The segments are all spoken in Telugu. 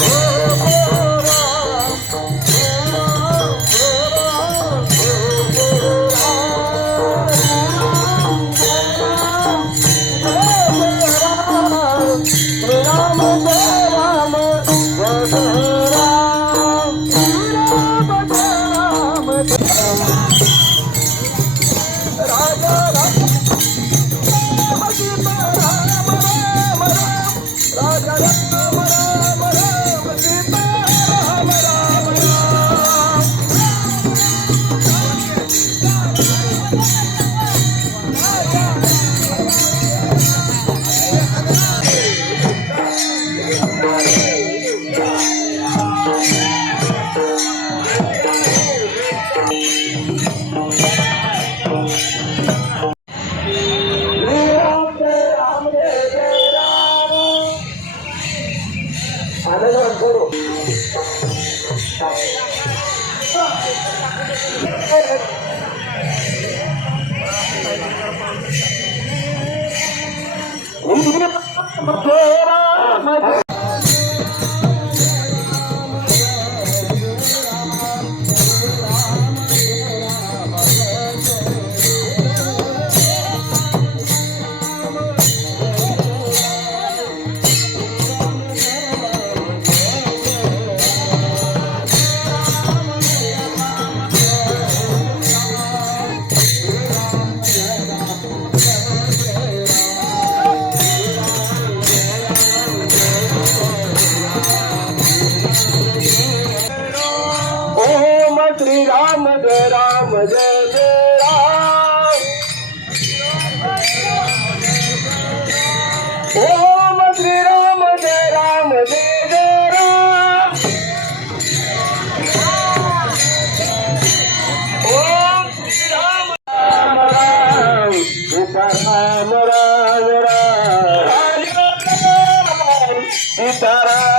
oh, I'm a on, Shri Ram Jai Ram Jai Jai Ram Om Shri Ram Jai Ram Jai Jai Ram Om Shri Ram Ram Ram Sita Ram Ram Ram Sita Ram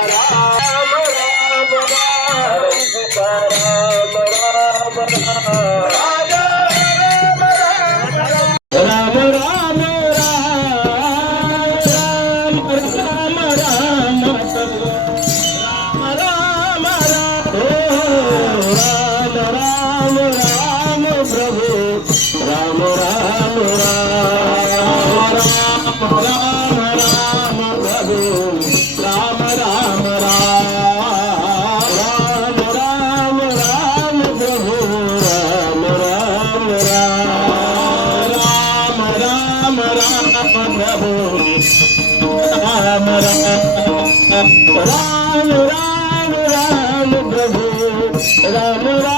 Prabhu Rama Rama Rama Rama Rama Prabhu Rama Rama Rama Rama Rama Prabhu Rama Rama Rama Rama Rama Prabhu Rama Rama Rama Rama Prabhu Rama Rama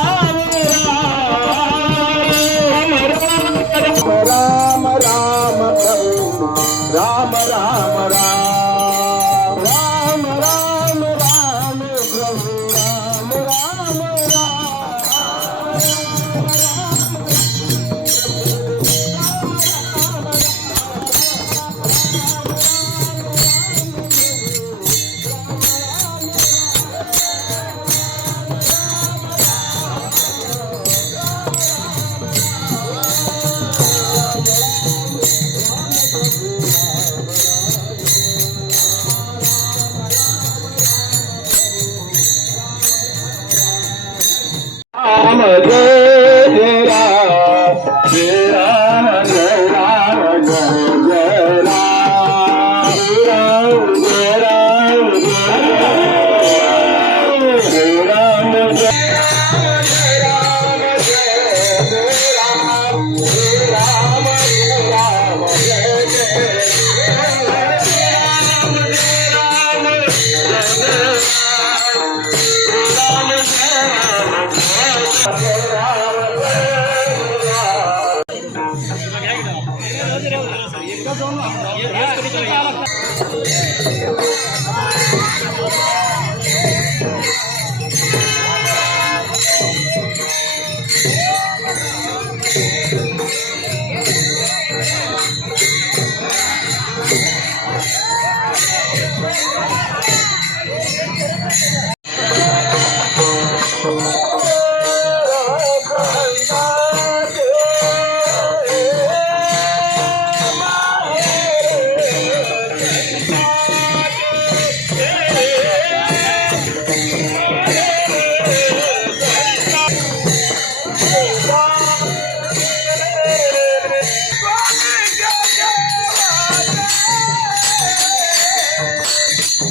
装了。